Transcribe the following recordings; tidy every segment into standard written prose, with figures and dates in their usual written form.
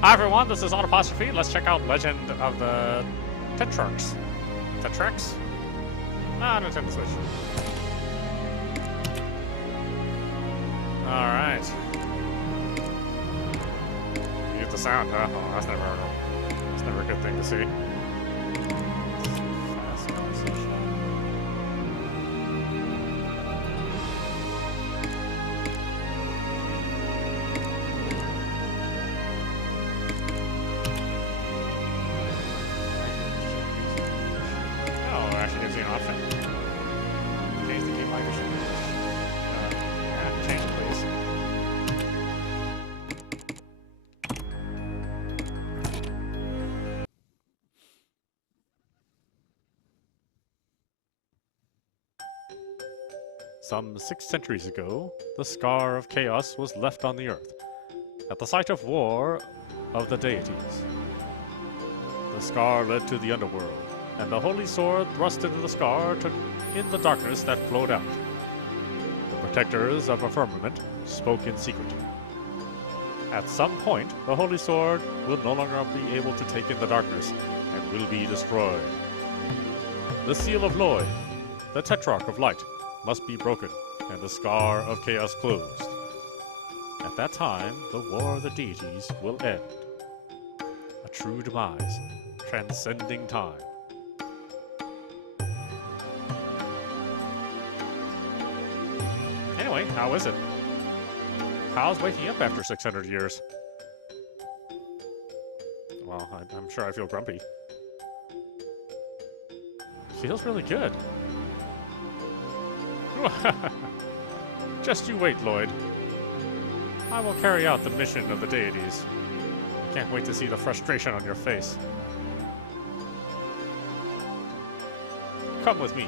Hi everyone, this is audap. Let's check out Legend of the Tetrarchs. Tetrarchs? Ah, Nintendo Switch. Alright. Mute the sound, huh? Oh, that's never a good thing to see. Fast conversation. Oh, it actually gives you an option. Change the game language. Yeah, change it, please. Some 6 centuries ago, the scar of chaos was left on the earth, at the site of war of the deities. The scar led to the underworld, and the holy sword thrust into the scar took in the darkness that flowed out. The protectors of a firmament spoke in secret. At some point, the holy sword will no longer be able to take in the darkness, and will be destroyed. The seal of Lloyd, the Tetrarch of light, must be broken, and the scar of chaos closed. At that time, the war of the deities will end. A true demise, transcending time. Anyway, how is it? How's waking up after 600 years? Well, I'm sure I feel grumpy. Feels really good. Just you wait, Lloyd. I will carry out the mission of the deities. Can't wait to see the frustration on your face. Come with me.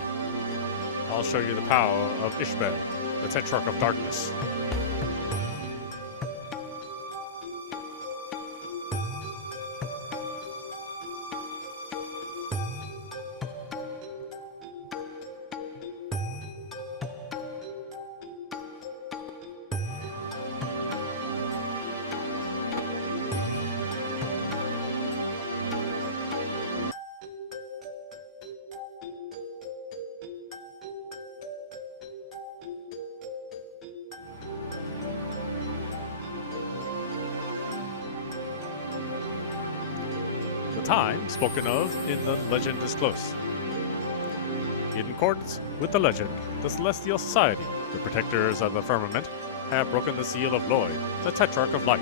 I'll show you the power of Ishbel, the Tetrarch of darkness. The time spoken of in the legend is close. In accordance with the legend, the Celestial Society, the protectors of the firmament, have broken the seal of Lloyd, the Tetrarch of light.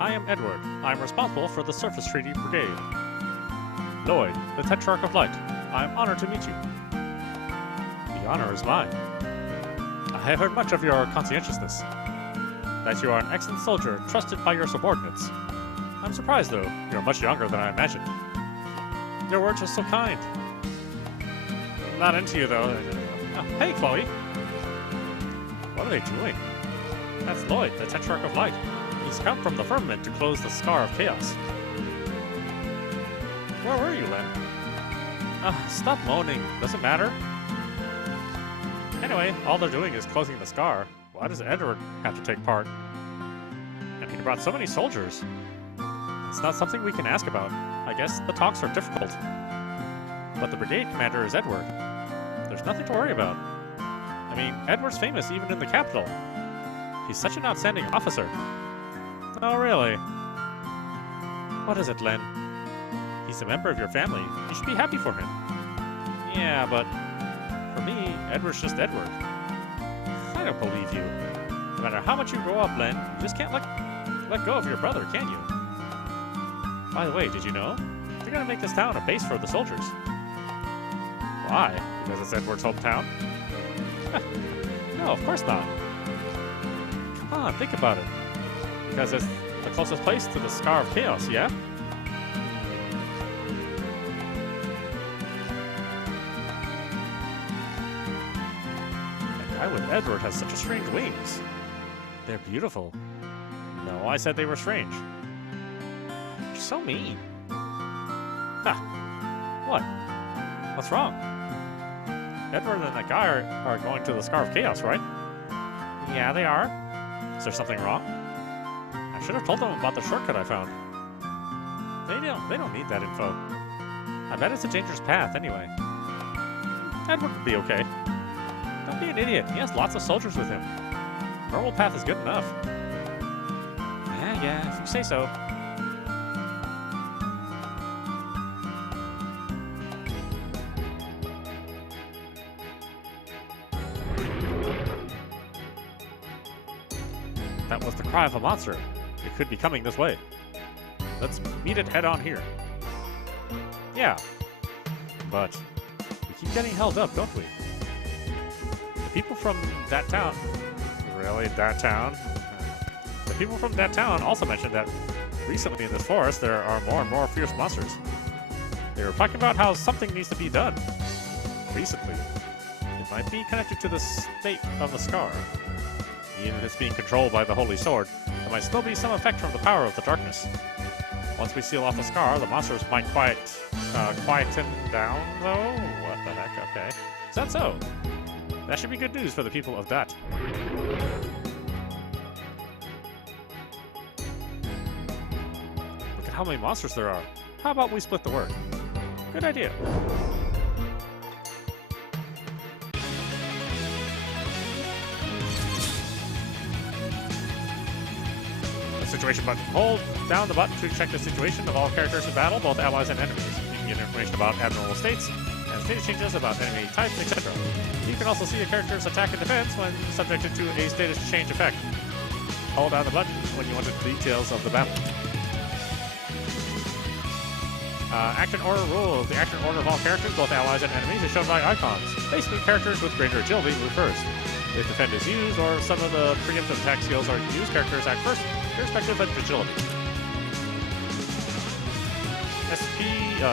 I am Edward. I am responsible for the Surface Treaty Brigade. Lloyd, the Tetrarch of Light. I am honored to meet you. The honor is mine. I have heard much of your conscientiousness. That you are an excellent soldier, trusted by your subordinates. I'm surprised, though. You're much younger than I imagined. Your words are so kind. Not into you, though. Oh, hey, Chloe. What are they doing? That's Lloyd, the Tetrarch of Light. He's come from the firmament to close the scar of chaos. Where were you, Len? Stop moaning. Doesn't matter. Anyway, all they're doing is closing the scar. Why does Edward have to take part? And he brought so many soldiers. It's not something we can ask about. I guess the talks are difficult. But the brigade commander is Edward. There's nothing to worry about. I mean, Edward's famous even in the capital. He's such an outstanding officer. Oh, really? What is it, Len? He's a member of your family. You should be happy for him. Yeah, but for me, Edward's just Edward. I don't believe you. No matter how much you grow up, Len, you just can't let go of your brother, can you? By the way, did you know? They're gonna make this town a base for the soldiers. Why? Because it's Edward's hometown? No, of course not. Come on, think about it. Because it's the closest place to the Scar of Chaos, yeah? with Edward has such a strange wings. They're beautiful. No, I said they were strange. You're so mean. Ha! What? What's wrong? Edward and that guy are going to the Scar of Chaos, right? Yeah, they are. Is there something wrong? I should have told them about the shortcut I found. They don't need that info. I bet it's a dangerous path anyway. Edward would be okay. Don't be an idiot. He has lots of soldiers with him. Normal path is good enough. Yeah, if you say so. That was the cry of a monster. It could be coming this way. Let's meet it head on here. Yeah. But we keep getting held up, don't we? The people from that town... Really, that town? The people from that town also mentioned that recently in this forest there are more and more fierce monsters. They were talking about how something needs to be done. Recently. It might be connected to the state of the Scar. Even if it's being controlled by the Holy Sword, there might still be some effect from the power of the darkness. Once we seal off the Scar, the monsters might quieten down, though? What the heck? Okay. Is that so? That should be good news for the people of that. Look at how many monsters there are. How about we split the work? Good idea. Situation button. Hold down the button to check the situation of all characters in battle, both allies and enemies. You can get information about abnormal states and status changes about enemy types, etc. You can also see a character's attack and defense when subjected to a status change effect. Hold down the button when you want the details of the battle. Action order rules. The action order of all characters, both allies and enemies, is shown by icons. Basically, characters with greater agility move first. If defend is used, or some of the preemptive attack skills are used, characters act first, irrespective of agility.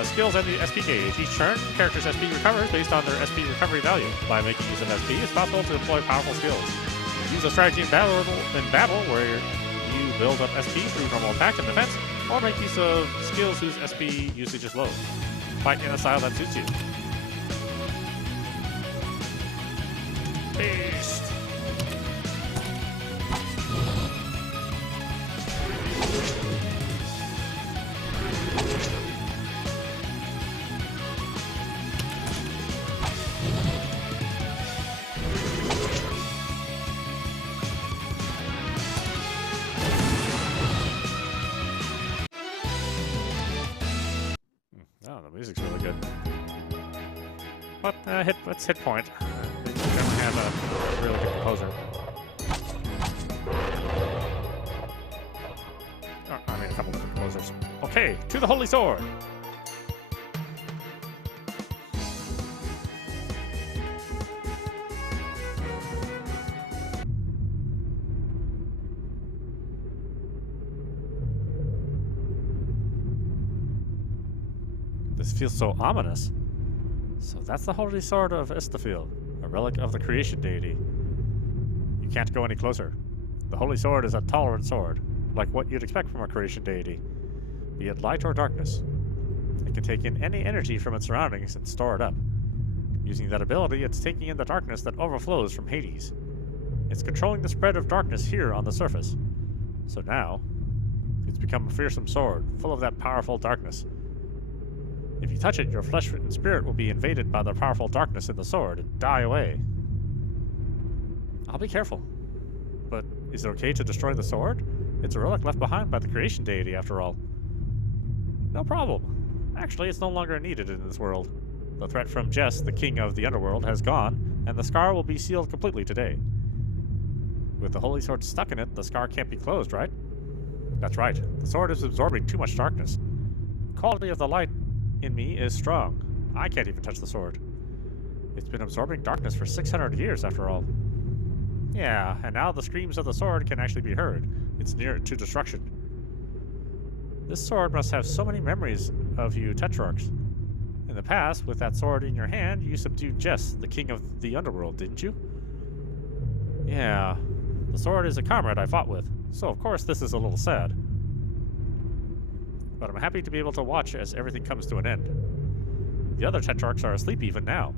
Skills and the SP gauge. Each turn, character's SP recovers based on their SP recovery value. By making use of SP, it's possible to deploy powerful skills. Use a strategy in battle where you build up SP through normal attack and defense, or make use of skills whose SP usage is low. Fight in a style that suits you. Beast! Oh, the music's really good. What? What's hit point? We don't have a really good composer. Oh, I mean, a couple of composers. Okay, to the Holy Sword! This feels so ominous. So that's the Holy Sword of Istafil, a relic of the creation deity. You can't go any closer. The Holy Sword is a tolerant sword, like what you'd expect from a creation deity, be it light or darkness. It can take in any energy from its surroundings and store it up. Using that ability, it's taking in the darkness that overflows from Hades. It's controlling the spread of darkness here on the surface. So now, it's become a fearsome sword, full of that powerful darkness. If you touch it, your flesh and spirit will be invaded by the powerful darkness in the sword and die away. I'll be careful. But is it okay to destroy the sword? It's a relic left behind by the creation deity, after all. No problem. Actually, it's no longer needed in this world. The threat from Jess, the king of the underworld, has gone, and the scar will be sealed completely today. With the Holy Sword stuck in it, the scar can't be closed, right? That's right. The sword is absorbing too much darkness. The quality of the light in me is strong. I can't even touch the sword. It's been absorbing darkness for 600 years, after all. Yeah, and now the screams of the sword can actually be heard. It's near to destruction. This sword must have so many memories of you Tetrarchs. In the past, with that sword in your hand, you subdued Jess, the king of the underworld, didn't you? Yeah, the sword is a comrade I fought with, so of course this is a little sad. But I'm happy to be able to watch as everything comes to an end. The other Tetrarchs are asleep even now.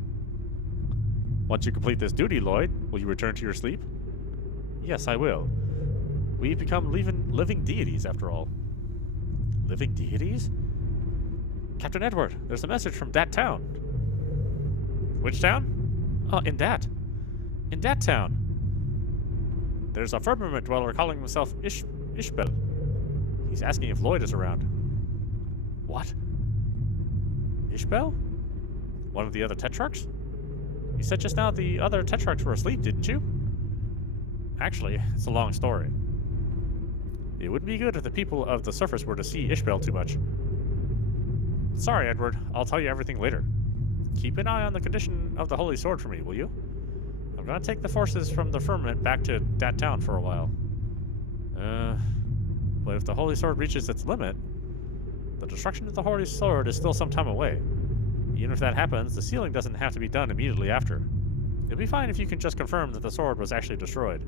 Once you complete this duty, Lloyd, will you return to your sleep? Yes, I will. We become living deities, after all. Living deities? Captain Edward, there's a message from Dat Town. Which town? Oh, in Dat. In Dat Town. There's a firmament dweller calling himself Ishbel. He's asking if Lloyd is around. What? Ishbel? One of the other Tetrarchs? You said just now the other Tetrarchs were asleep, didn't you? Actually, it's a long story. It wouldn't be good if the people of the surface were to see Ishbel too much. Sorry, Edward. I'll tell you everything later. Keep an eye on the condition of the Holy Sword for me, will you? I'm gonna take the forces from the firmament back to that town for a while. But if the Holy Sword reaches its limit, the destruction of the Holy Sword is still some time away. Even if that happens, the sealing doesn't have to be done immediately after. It'll be fine if you can just confirm that the sword was actually destroyed.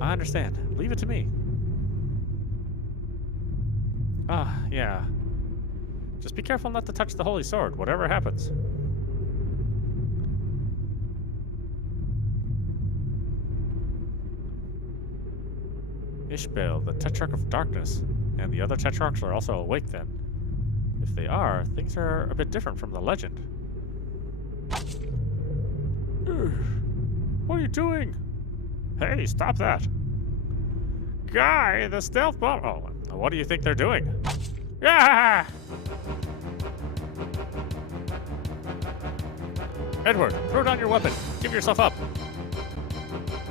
I understand. Leave it to me. Ah, yeah. Just be careful not to touch the Holy Sword, whatever happens. Ishbel, the Tetrarch of Darkness, and the other Tetrarchs are also awake then. If they are, things are a bit different from the legend. What are you doing? Hey, stop that. Guy, the stealth bomb. Oh, what do you think they're doing? Yeah! Edward, throw down your weapon. Give yourself up.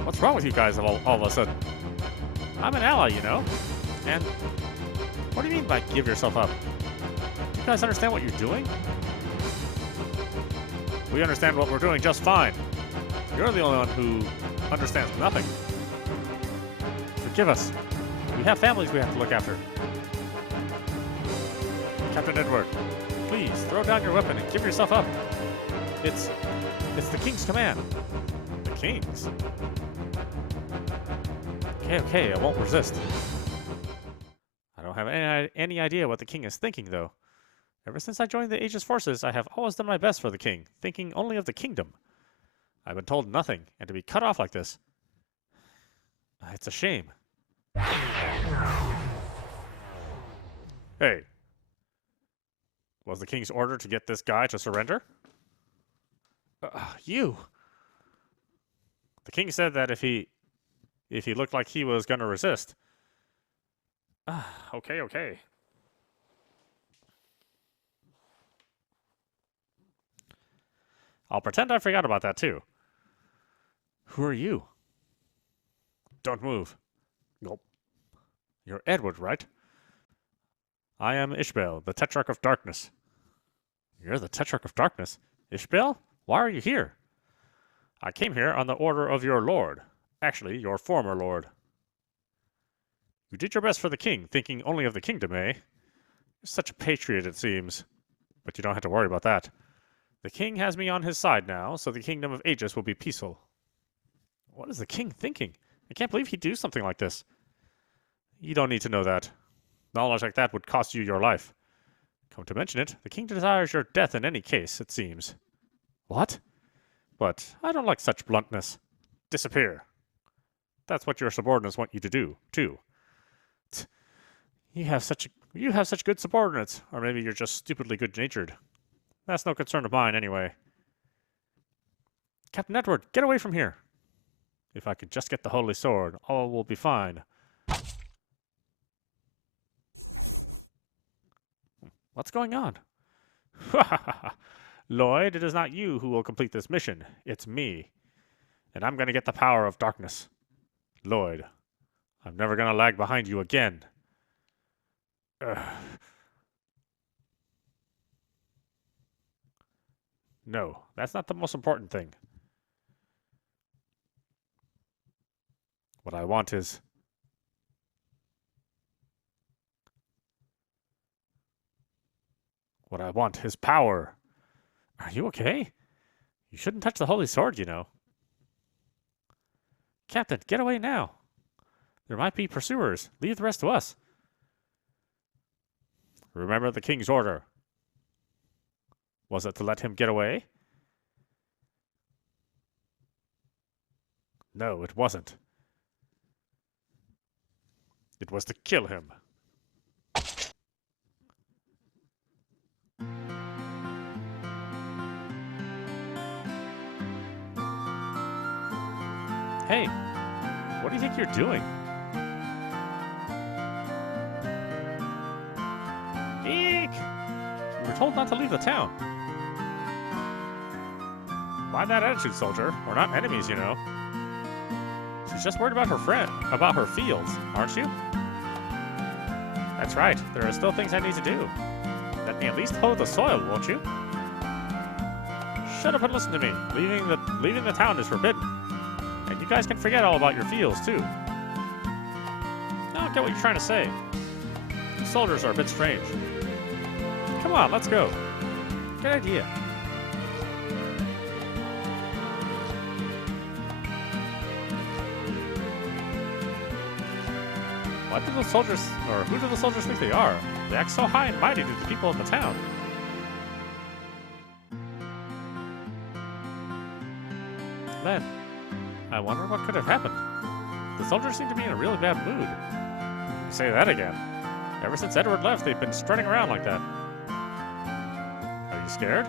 What's wrong with you guys all of a sudden? I'm an ally, you know? And what do you mean by give yourself up? Do you guys understand what you're doing? We understand what we're doing just fine. You're the only one who understands nothing. Forgive us. We have families we have to look after. Captain Edward, please throw down your weapon and give yourself up. It's the King's command. The King's? Okay, I won't resist. I don't have any idea what the King is thinking, though. Ever since I joined the Aegis forces, I have always done my best for the King, thinking only of the kingdom. I've been told nothing, and to be cut off like this, it's a shame. Hey. Was the King's order to get this guy to surrender? You. The King said that if he looked like he was gonna resist. Okay. I'll pretend I forgot about that too. Who are you? Don't move. Nope. You're Edward, right? I am Ishbel, the Tetrarch of Darkness. You're the Tetrarch of Darkness? Ishbel? Why are you here? I came here on the order of your lord. Actually, your former lord. You did your best for the king, thinking only of the kingdom, eh? You're such a patriot, it seems. But you don't have to worry about that. The king has me on his side now, so the kingdom of Aegis will be peaceful. What is the king thinking? I can't believe he'd do something like this. You don't need to know that. Knowledge like that would cost you your life. Come to mention it, the king desires your death in any case, it seems. What? But I don't like such bluntness. Disappear. That's what your subordinates want you to do, too. You have such good subordinates, or maybe you're just stupidly good-natured. That's no concern of mine, anyway. Captain Edward, get away from here! If I could just get the Holy Sword, all will be fine. What's going on? Lloyd, it is not you who will complete this mission. It's me. And I'm going to get the power of darkness. Lloyd, I'm never going to lag behind you again. No, that's not the most important thing. What I want is... What I want is power. Are you okay? You shouldn't touch the Holy Sword, you know. Captain, get away now. There might be pursuers. Leave the rest to us. Remember the king's order. Was it to let him get away? No, it wasn't. It was to kill him. Hey, what do you think you're doing? Eek! We were told not to leave the town. Why that attitude, soldier? We're not enemies, you know. She's just worried about her friend, about her fields, aren't you? That's right. There are still things I need to do. Let me at least hoe the soil, won't you? Shut up and listen to me. Leaving the town is forbidden. And you guys can forget all about your fields, too. I don't get what you're trying to say. These soldiers are a bit strange. Come on, let's go. Good idea. What do the soldiers, or who do the soldiers think they are? They act so high and mighty to the people in the town. Len, I wonder what could have happened. The soldiers seem to be in a really bad mood. You say that again. Ever since Edward left, they've been strutting around like that. Are you scared?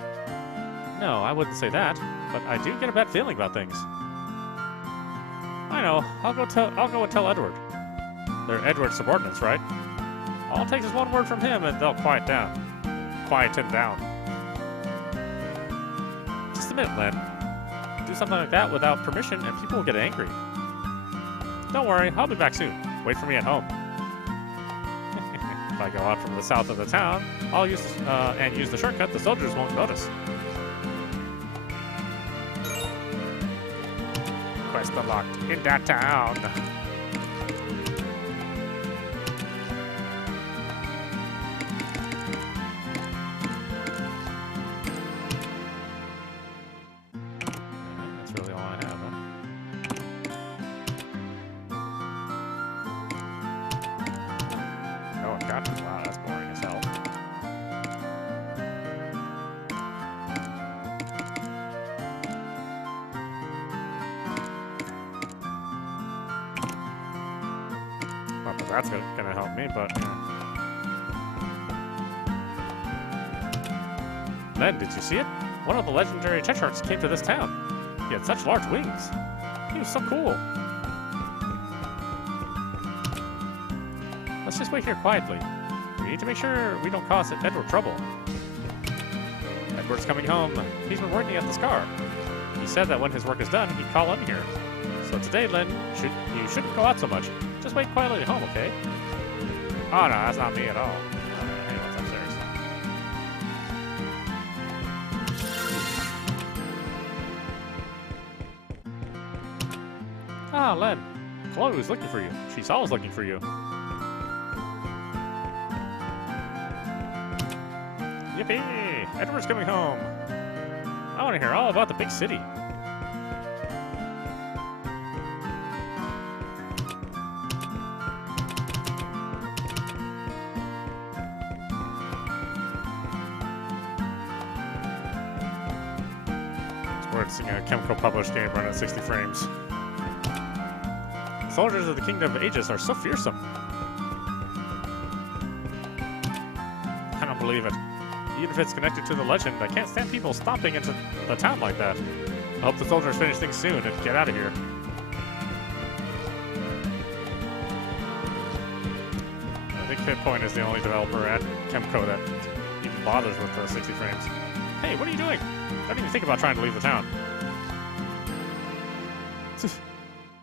No, I wouldn't say that, but I do get a bad feeling about things. I know. I'll go and tell Edward. They're Edward's subordinates, right? All it takes is one word from him and they'll quiet him down. Just a minute, Len. Do something like that without permission and people will get angry. Don't worry, I'll be back soon. Wait for me at home. If I go out from the south of the town, I'll use the shortcut, the soldiers won't notice. Quest unlocked in that town. Wow, that's boring as hell. Not that that's gonna help me, but yeah. Len, did you see it? One of the legendary Tetrarchs came to this town. He had such large wings. He was so cool. Let's just wait here quietly. We need to make sure we don't cause Edward trouble. Edward's coming home. He's been working at the Scar. He said that when his work is done, he'd call in here. So today, Len, you shouldn't go out so much. Just wait quietly at home, okay? Oh, no, that's not me at all. Hey, what's upstairs? Ah, Len. Chloe was looking for you. She's always looking for you. Yippee! Edward's coming home. I want to hear all about the big city. It's weird seeing a chemical published game run at 60 frames. Soldiers of the Kingdom of Aegis are so fearsome. I don't believe it. Even if it's connected to the legend, I can't stand people stomping into the town like that. I hope the soldiers finish things soon and get out of here. I think Hitpoint is the only developer at Chemco that even bothers with the 60 frames. Hey, what are you doing? Don't even think about trying to leave the town.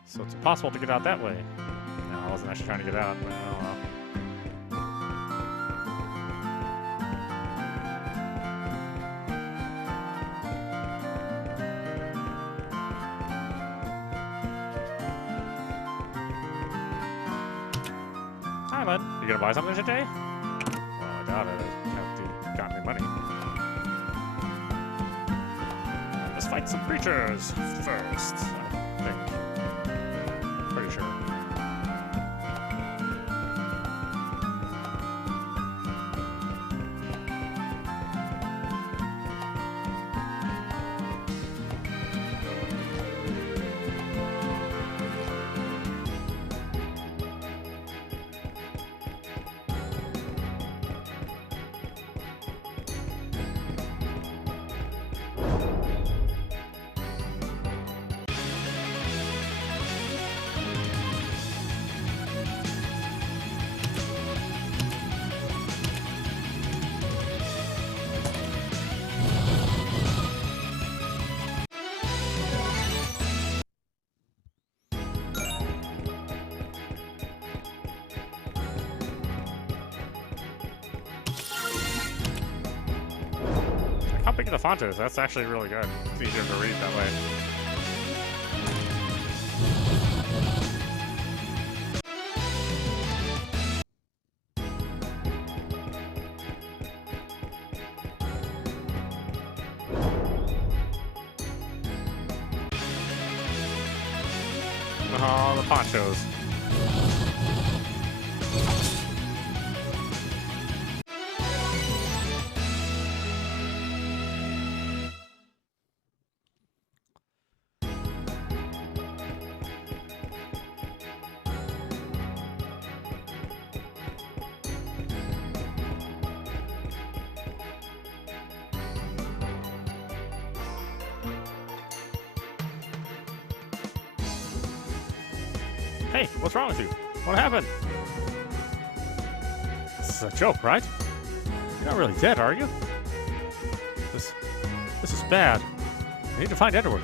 So it's impossible to get out that way. No, I wasn't actually trying to get out, but oh well. Hi, bud. You gonna buy something today? Well, I doubt it. I haven't got any money. Let's fight some creatures first, I think. too sure. How big the font is? That's actually really good. It's easier to read that way. Oh, the ponchos. Hey, what's wrong with you? What happened? This is a joke, right? You're not really dead, are you? This is bad. I need to find Edward.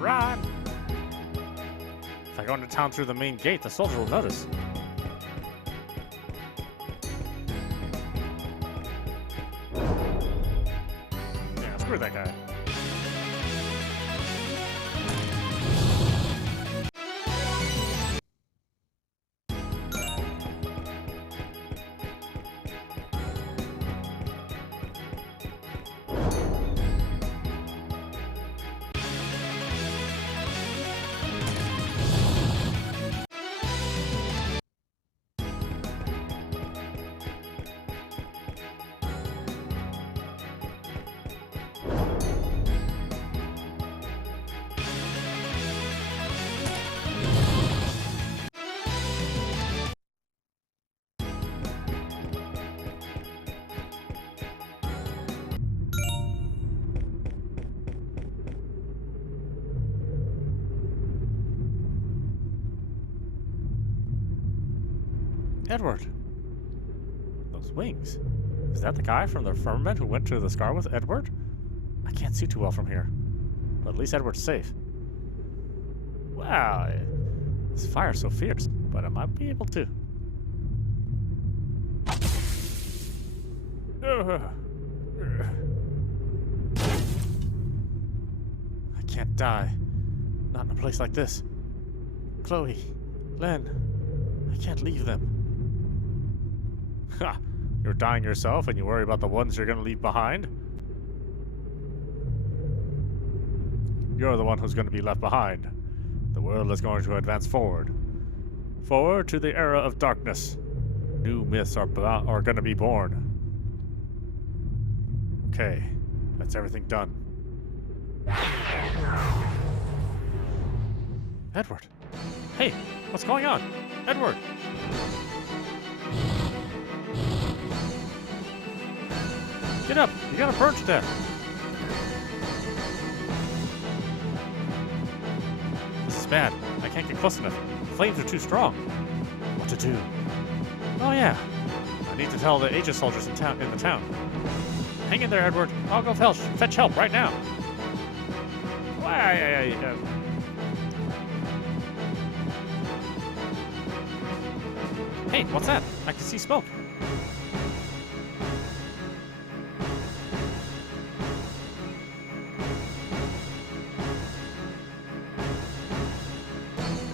Run! If I go into town through the main gate, the soldier will notice. Yeah, screw that guy. Edward! Those wings. Is that the guy from the firmament who went to the scar with Edward? I can't see too well from here. But at least Edward's safe. Wow, this fire's so fierce, but I might be able to. I can't die. Not in a place like this. Chloe, Len, I can't leave them. Ha! You're dying yourself and you worry about the ones you're gonna leave behind? You're the one who's gonna be left behind. The world is going to advance forward. Forward to the era of darkness. New myths are gonna be born. Okay, that's everything done. Edward! Hey, What's going on? Edward! Get up! You're gonna burn to death! This is bad. I can't get close enough. The flames are too strong. What to do? Oh yeah. I need to tell the Aegis soldiers in the town. Hang in there, Edward. I'll go fetch help right now. Hey, what's that? I can see smoke.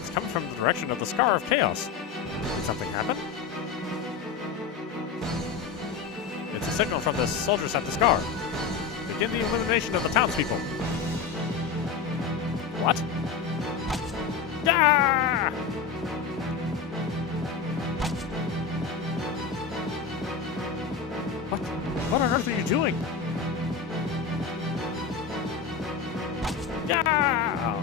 It's coming from the direction of the Scar of Chaos. Did something happen? It's a signal from the soldiers at the Scar. Begin the elimination of the townspeople. What? Ah! What on earth are you doing? Yeah!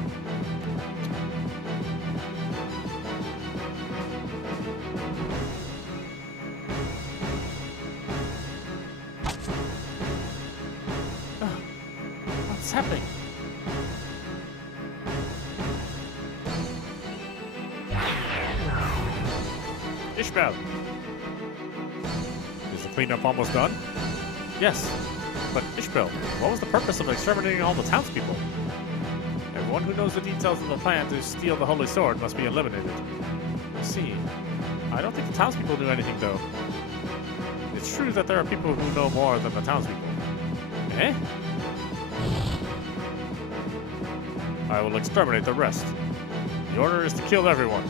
What's happening? Ishbel! Is the cleanup almost done? Yes, but Ishbel, what was the purpose of exterminating all the townspeople? Everyone who knows the details of the plan to steal the Holy Sword must be eliminated. I see. I don't think the townspeople knew anything, though. It's true that there are people who know more than the townspeople. Eh? I will exterminate the rest. The order is to kill everyone.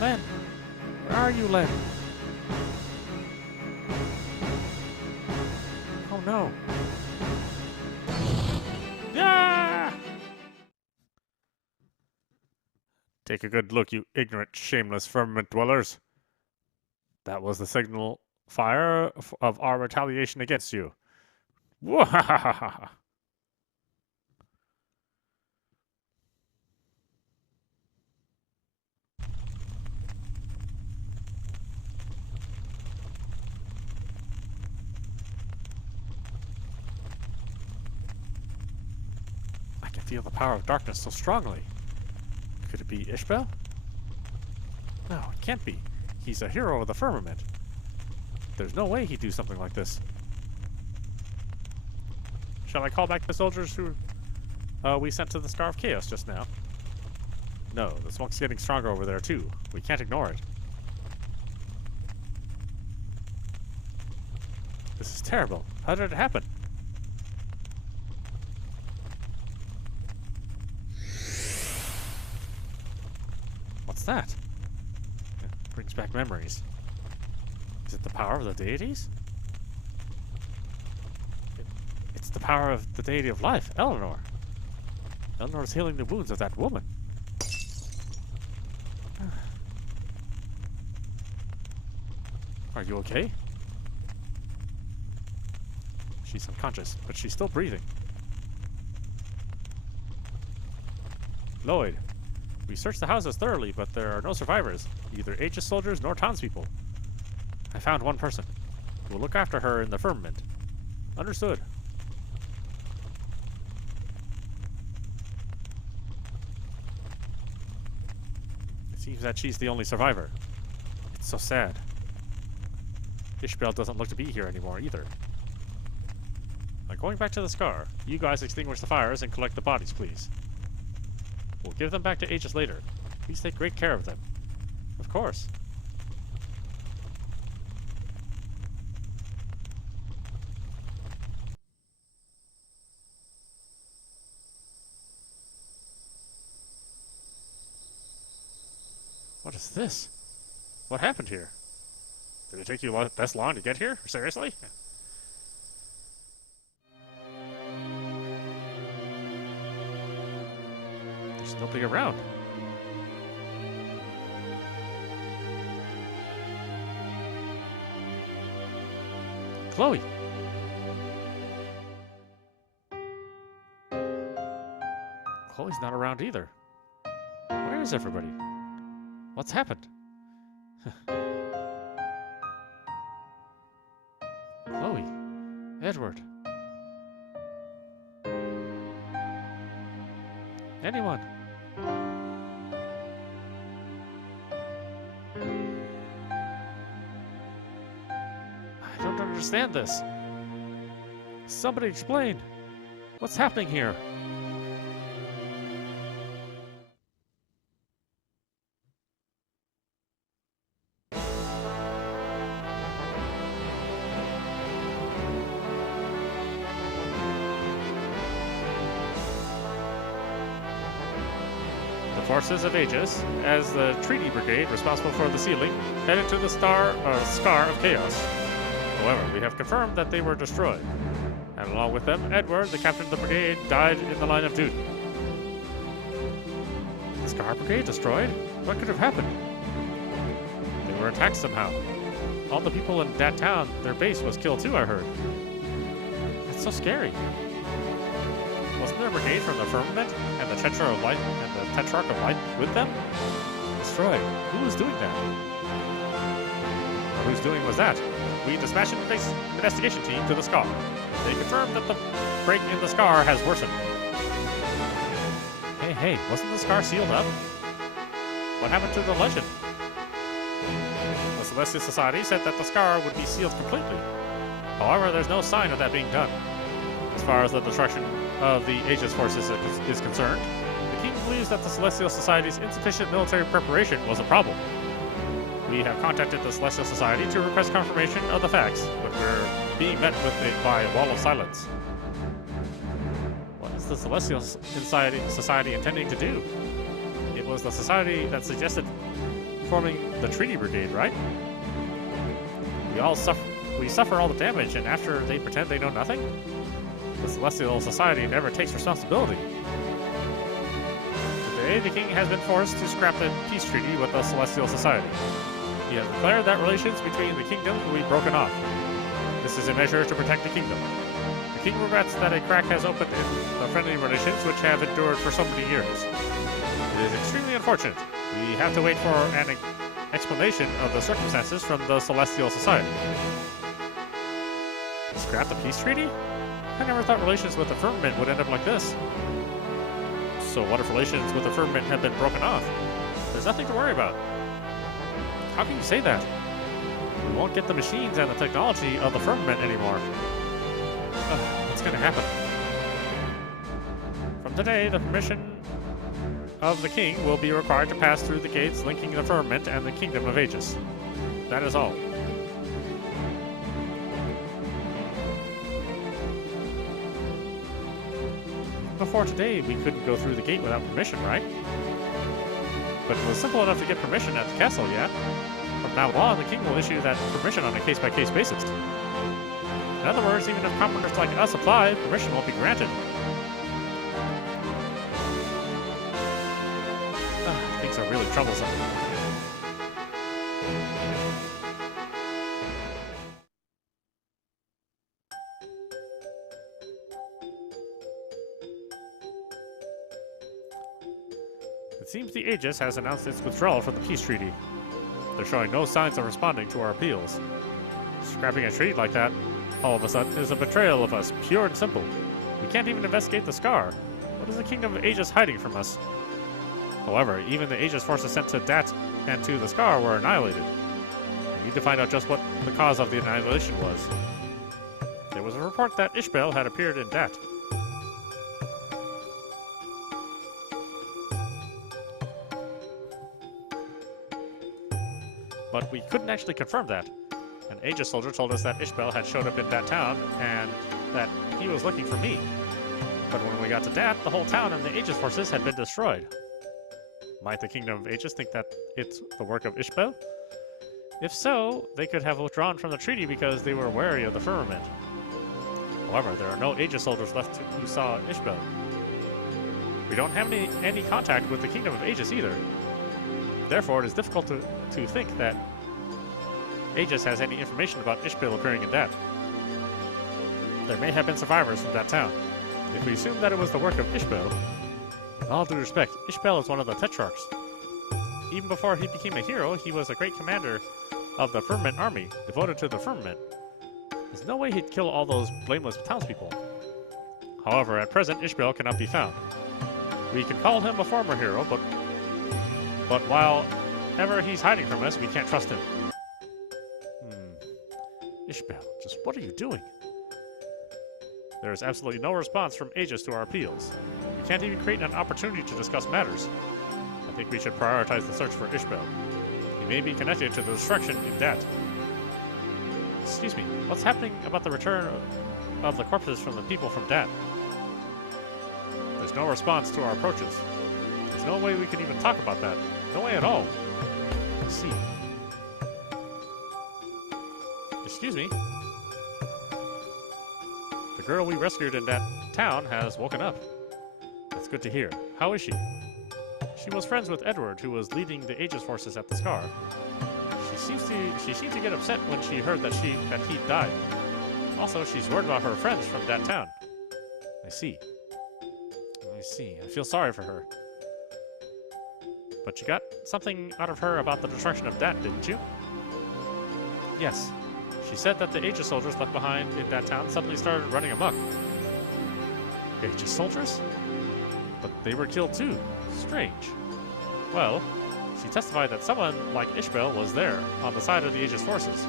Len! Where are you, Len? Oh no. Yeah! Take a good look, you ignorant, shameless firmament dwellers. That was the signal fire of our retaliation against you. Wahahaha! I can feel the power of darkness so strongly. Could it be Ishbel? No, it can't be. He's a hero of the firmament. There's no way he'd do something like this. Shall I call back the soldiers who we sent to the Scar of Chaos just now? No, the smoke's getting stronger over there too. We can't ignore it. This is terrible. How did it happen? What's that? It brings back memories. Is it the power of the deities? It's the power of the deity of life, Eleanor. Eleanor's healing the wounds of that woman. Are you okay? She's unconscious, but she's still breathing. Lloyd, we searched the houses thoroughly, but there are no survivors, neither Aegis soldiers nor townspeople. I found one person. We'll look after her in the firmament. Understood. It seems that she's the only survivor. It's so sad. Ishbel doesn't look to be here anymore either. I'm going back to the Scar. You guys extinguish the fires and collect the bodies, please. We'll give them back to Aegis later. Please take great care of them. Of course. What is this? What happened here? Did it take you this long to get here? Seriously? There's nobody around. Chloe! King's not around either. Where is everybody? What's happened? Chloe. Edward. Anyone? I don't understand this. Somebody explain. What's happening here? Forces of Aegis, as the treaty brigade responsible for the sealing, headed to the Scar of Chaos. However, we have confirmed that they were destroyed, and along with them, Edward, the captain of the brigade, died in the line of duty. The Scar Brigade destroyed? What could have happened? They were attacked somehow. All the people in that town, their base was killed too, I heard. It's so scary. Wasn't there a brigade from the Firmament and the Tetrarch of Light and the Tetrarch of Light with them? Destroyed. Who was doing that? Or whose doing was that? We dispatched an investigation team to the Scar. They confirmed that the break in the Scar has worsened. Hey, wasn't the Scar sealed up? What happened to the legend? The Celestial Society said that the Scar would be sealed completely. However, there's no sign of that being done. As far as the destruction of the Aegis forces is concerned, the King believes that the Celestial Society's insufficient military preparation was a problem. We have contacted the Celestial Society to request confirmation of the facts, but we're being met with by a wall of silence. What is the Celestial Society intending to do? It was the Society that suggested forming the Treaty Brigade, right? We suffer all the damage, and after they pretend they know nothing? The Celestial Society never takes responsibility. Today, the King has been forced to scrap the peace treaty with the Celestial Society. He has declared that relations between the kingdoms will be broken off. This is a measure to protect the kingdom. The King regrets that a crack has opened in the friendly relations which have endured for so many years. It is extremely unfortunate. We have to wait for an explanation of the circumstances from the Celestial Society. Scrap the peace treaty? I never thought relations with the Firmament would end up like this. So what if relations with the Firmament have been broken off? There's nothing to worry about. How can you say that? We won't get the machines and the technology of the Firmament anymore. What's going to happen? From today, the permission of the King will be required to pass through the gates linking the Firmament and the Kingdom of Aegis. That is all. Before today, we couldn't go through the gate without permission, right? But it was simple enough to get permission at the castle, yeah? From now on, the King will issue that permission on a case-by-case basis. In other words, even if commoners like us apply, permission won't be granted. Things are really troublesome. It seems the Aegis has announced its withdrawal from the peace treaty. They're showing no signs of responding to our appeals. Scrapping a treaty like that, all of a sudden, is a betrayal of us, pure and simple. We can't even investigate the Scar. What is the Kingdom of Aegis hiding from us? However, even the Aegis forces sent to Dat and to the Scar were annihilated. We need to find out just what the cause of the annihilation was. There was a report that Ishbel had appeared in Dat. But we couldn't actually confirm that. An Aegis soldier told us that Ishbel had showed up in that town and that he was looking for me. But when we got to Dat, the whole town and the Aegis forces had been destroyed. Might the Kingdom of Aegis think that it's the work of Ishbel? If so, they could have withdrawn from the treaty because they were wary of the Firmament. However, there are no Aegis soldiers left who saw Ishbel. We don't have any contact with the Kingdom of Aegis either. Therefore, it is difficult to think that Aegis has any information about Ishbel appearing in Dat. There may have been survivors from that town. If we assume that it was the work of Ishbel, With all due respect, Ishbel is one of the Tetrarchs. Even before he became a hero, he was a great commander of the Firmament army, devoted to the Firmament. There's no way he'd kill all those blameless townspeople. However, at present, Ishbel cannot be found. We can call him a former hero, but while ever he's hiding from us, we can't trust him. Ishbel, just what are you doing? There is absolutely no response from Aegis to our appeals. We can't even create an opportunity to discuss matters. I think we should prioritize the search for Ishbel. He may be connected to the destruction in Dat. Excuse me, what's happening about the return of the corpses from the people from Dat? There's no response to our approaches. There's no way we can even talk about that. No way at all. I see. Excuse me. The girl we rescued in that town has woken up. That's good to hear. How is she? She was friends with Edward, who was leading the Aegis forces at the Scar. She seemed to get upset when she heard that he died. Also, she's worried about her friends from that town. I see. I feel sorry for her. But you got something out of her about the destruction of Dat, didn't you? Yes. She said that the Aegis soldiers left behind in that town suddenly started running amok. Aegis soldiers? But they were killed too. Strange. Well, she testified that someone like Ishbel was there, on the side of the Aegis forces.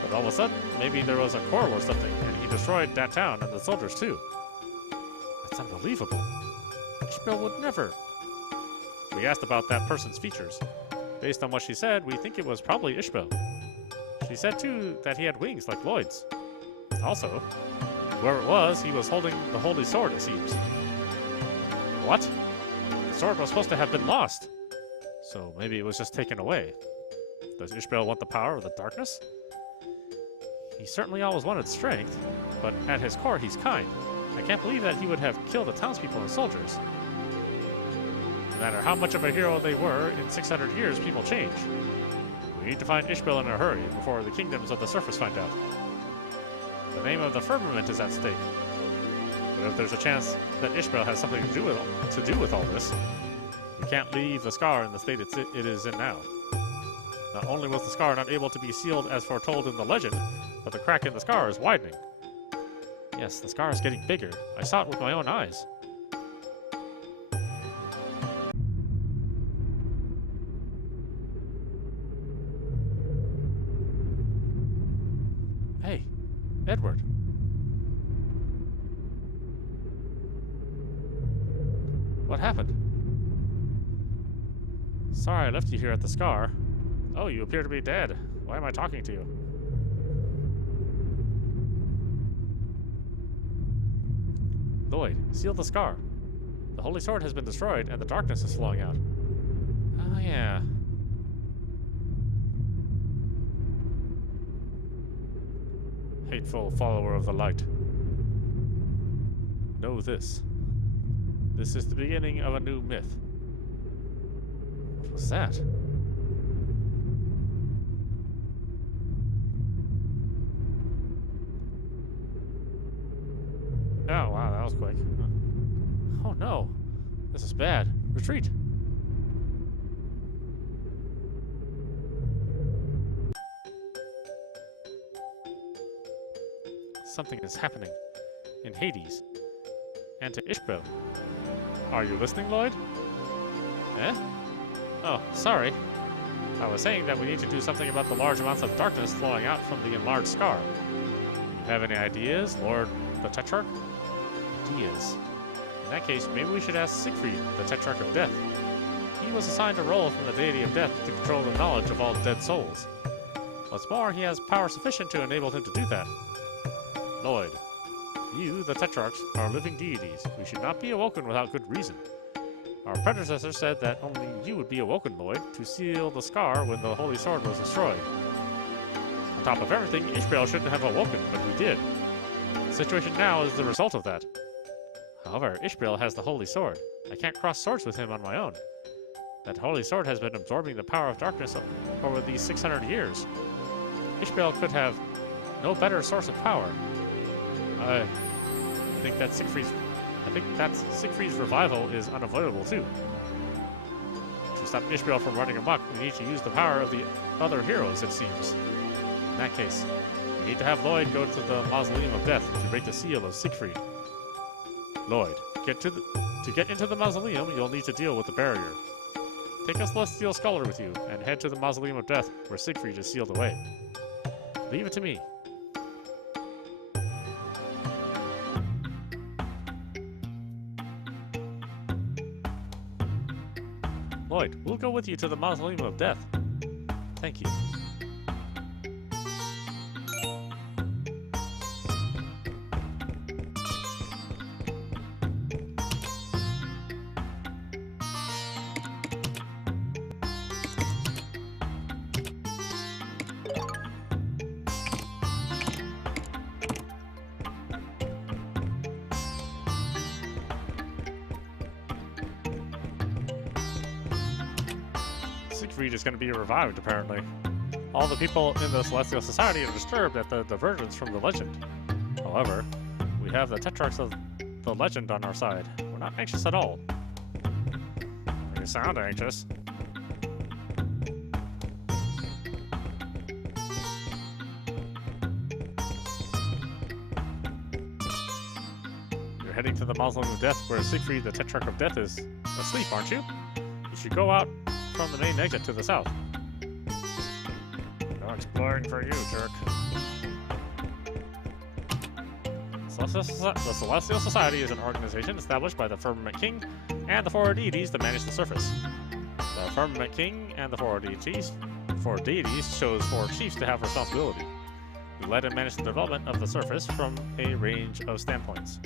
But all of a sudden, maybe there was a quarrel or something, and he destroyed that town and the soldiers too. That's unbelievable. Ishbel would never. We asked about that person's features. Based on what she said, we think it was probably Ishbel. She said too that he had wings like Lloyd's. Also, whoever it was, he was holding the holy sword, it seems. What? The sword was supposed to have been lost. So maybe it was just taken away. Does Ishbel want the power of the darkness? He certainly always wanted strength, but at his core he's kind. I can't believe that he would have killed the townspeople and soldiers. No matter how much of a hero they were, in 600 years people change. We need to find Ishbel in a hurry before the kingdoms of the surface find out. The name of the firmament is at stake. But if there's a chance that Ishbel has something to do with all this, we can't leave the Scar in the state it is in now. Not only was the Scar not able to be sealed as foretold in the legend, but the crack in the Scar is widening. Yes, the Scar is getting bigger. I saw it with my own eyes. Hey, Edward. What happened? Sorry I left you here at the Scar. Oh, you appear to be dead. Why am I talking to you? Lloyd, seal the Scar. The Holy Sword has been destroyed and the darkness is flowing out. Oh, yeah. Hateful follower of the light. Know this. This is the beginning of a new myth. What was that? Oh, wow, that was quick. Oh no, this is bad. Retreat. Something is happening in Hades and to Ishbel. Are you listening, Lloyd? Eh? Oh, sorry. I was saying that we need to do something about the large amounts of darkness flowing out from the enlarged Scar. You have any ideas, Lord the Tetrarch? Ideas. In that case, maybe we should ask Siegfried, the Tetrarch of Death. He was assigned a role from the deity of death to control the knowledge of all dead souls. What's more, he has power sufficient to enable him to do that. Lloyd, you, the Tetrarchs, are living deities. We should not be awoken without good reason. Our predecessor said that only you would be awoken, Lloyd, to seal the Scar when the Holy Sword was destroyed. On top of everything, Ishbel shouldn't have awoken, but he did. The situation now is the result of that. However, Ishbel has the Holy Sword. I can't cross swords with him on my own. That Holy Sword has been absorbing the power of darkness over these 600 years. Ishbel could have no better source of power. I think that Siegfried's I think that Siegfried's revival is unavoidable too. To stop Ishbel from running amok, we need to use the power of the other heroes, it seems. In that case, we need to have Lloyd go to the Mausoleum of Death to break the seal of Siegfried. Lloyd, to get into the Mausoleum, you'll need to deal with the barrier. Take a Celestial Scholar with you, and head to the Mausoleum of Death, where Siegfried is sealed away. Leave it to me. Lloyd, we'll go with you to the Mausoleum of Death. Thank you. Siegfried is going to be revived, apparently. All the people in the Celestial Society are disturbed at the divergence from the legend. However, we have the Tetrarchs of the legend on our side. We're not anxious at all. You sound anxious. You're heading to the Mausoleum of Death, where Siegfried, the Tetrarch of Death, is asleep, aren't you? You should go out from the main exit to the south. No exploring for you, jerk. The Celestial Society is an organization established by the Firmament King and the four deities to manage the surface. The Firmament King and the four deities chose four chiefs to have responsibility, who led and managed the development of the surface from a range of standpoints.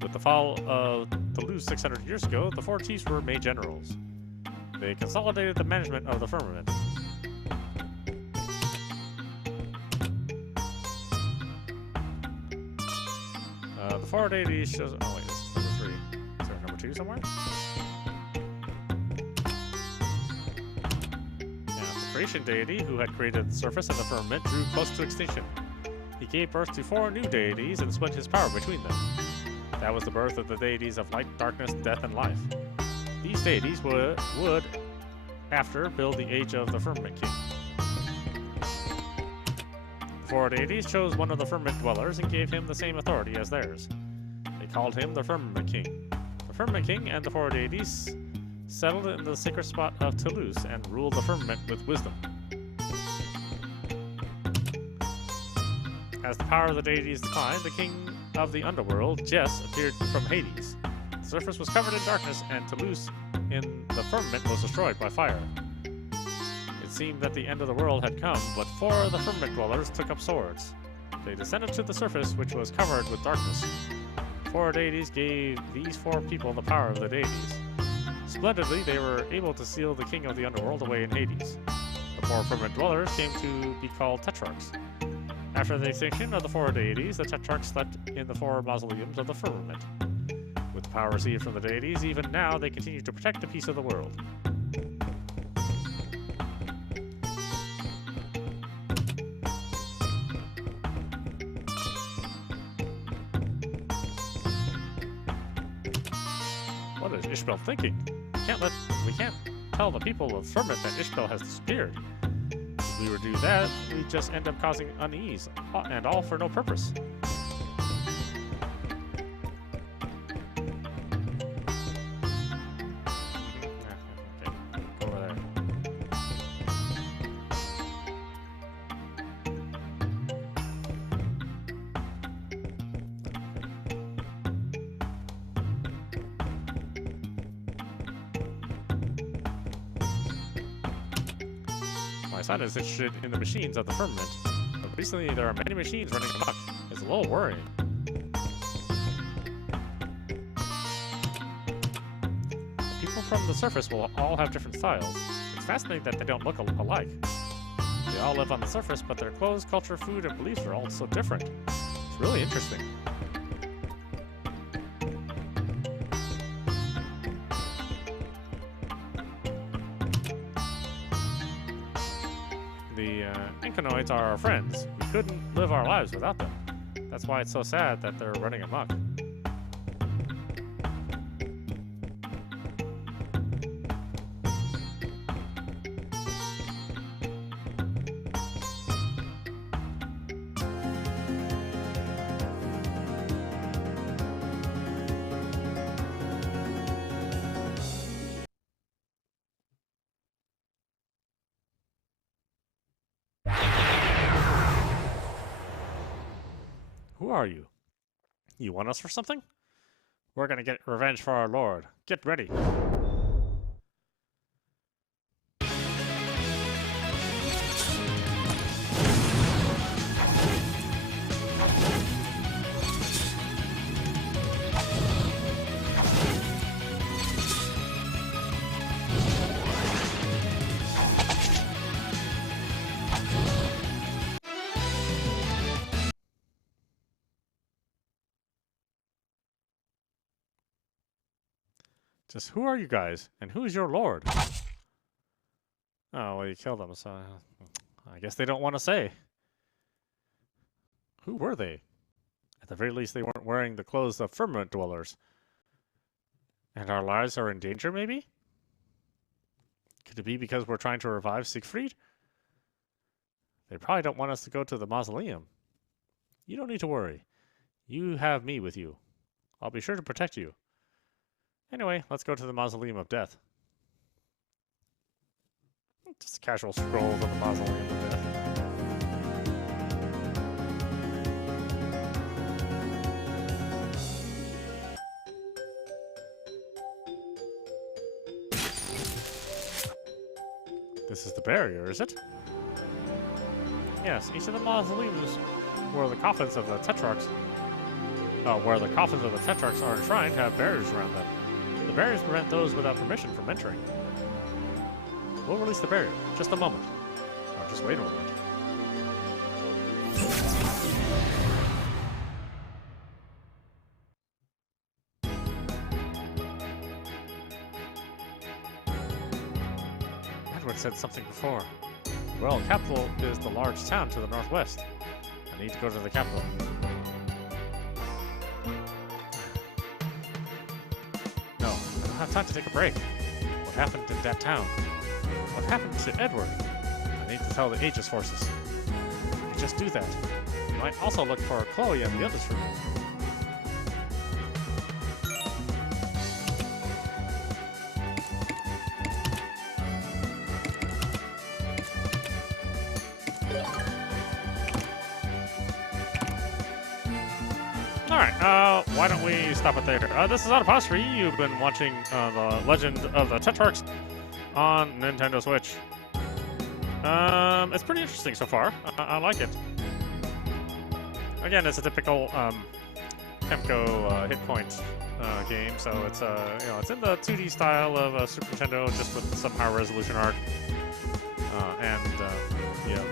With the fall of Toulouse 600 years ago, the four chiefs were made generals. They consolidated the management of the firmament. The four deities shows. Oh wait, this is number 3. Is there number 2 somewhere? Yeah, the creation deity, who had created the surface and the firmament, drew close to extinction. He gave birth to 4 new deities and split his power between them. That was the birth of the deities of light, darkness, death, and life. These deities would after build the age of the Firmament King. The 4 deities chose one of the Firmament Dwellers and gave him the same authority as theirs. They called him the Firmament King. The Firmament King and the 4 deities settled in the sacred spot of Toulouse and ruled the firmament with wisdom. As the power of the deities declined, the king of the underworld, Jess, appeared from Hades. The surface was covered in darkness, and Toulouse in the firmament was destroyed by fire. It seemed that the end of the world had come, but 4 of the firmament dwellers took up swords. They descended to the surface, which was covered with darkness. 4 deities gave these 4 people the power of the deities. Splendidly, they were able to seal the king of the underworld away in Hades. The 4 firmament dwellers came to be called Tetrarchs. After the extinction of the 4 deities, the Tetrarchs slept in the 4 mausoleums of the firmament. With the power received from the deities, even now they continue to protect the peace of the world. What is Ishbel thinking? We can't tell the people of Firmament that Ishbel has disappeared. If we were to do that, we'd just end up causing unease, and all for no purpose. My son is interested in the machines of the firmament, but recently there are many machines running amok. It's a little worrying. The people from the surface will all have different styles. It's fascinating that they don't look alike. They all live on the surface, but their clothes, culture, food, and beliefs are all so different. It's really interesting. The Inconoids are our friends. We couldn't live our lives without them. That's why it's so sad that they're running amok. Who are you? You want us for something? We're gonna get revenge for our lord. Get ready. Just who are you guys, and who is your lord? Oh, well, you killed them, so I guess they don't want to say. Who were they? At the very least, they weren't wearing the clothes of firmament dwellers. And our lives are in danger, maybe? Could it be because we're trying to revive Siegfried? They probably don't want us to go to the mausoleum. You don't need to worry. You have me with you. I'll be sure to protect you. Anyway, let's go to the Mausoleum of Death. Just a casual scroll of the Mausoleum of Death. This is the barrier, is it? Yes, each of the mausoleums where the coffins of the Tetrarchs are enshrined have barriers around them. The barriers prevent those without permission from entering. We'll release the barrier. Just a moment. Or just wait a moment. Edward said something before. Well, capital is the large town to the northwest. I need to go to the capital. No, I don't have time to take a break. What happened in that town? What happened to Edward? I need to tell the Aegis forces. You just do that. You might also look for Chloe and the others for me. Alright, why don't we stop it there? This is audap. You've been watching the Legend of the Tetrarchs on Nintendo Switch. It's pretty interesting so far. I like it. Again, it's a typical Temco hit point game, so it's it's in the 2D style of Super Nintendo, just with some higher resolution art, and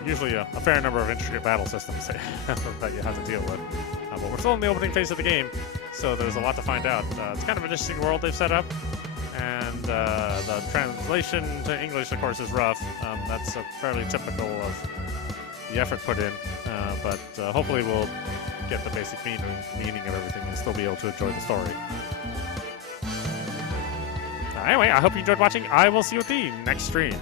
usually a fair number of intricate battle systems that you have to deal with. But we're still in the opening phase of the game, so there's a lot to find out. It's kind of an interesting world they've set up, and the translation to English, of course, is rough. That's fairly typical of the effort put in, but hopefully we'll get the basic meaning of everything and still be able to enjoy the story. Anyway, I hope you enjoyed watching. I will see you at the next stream.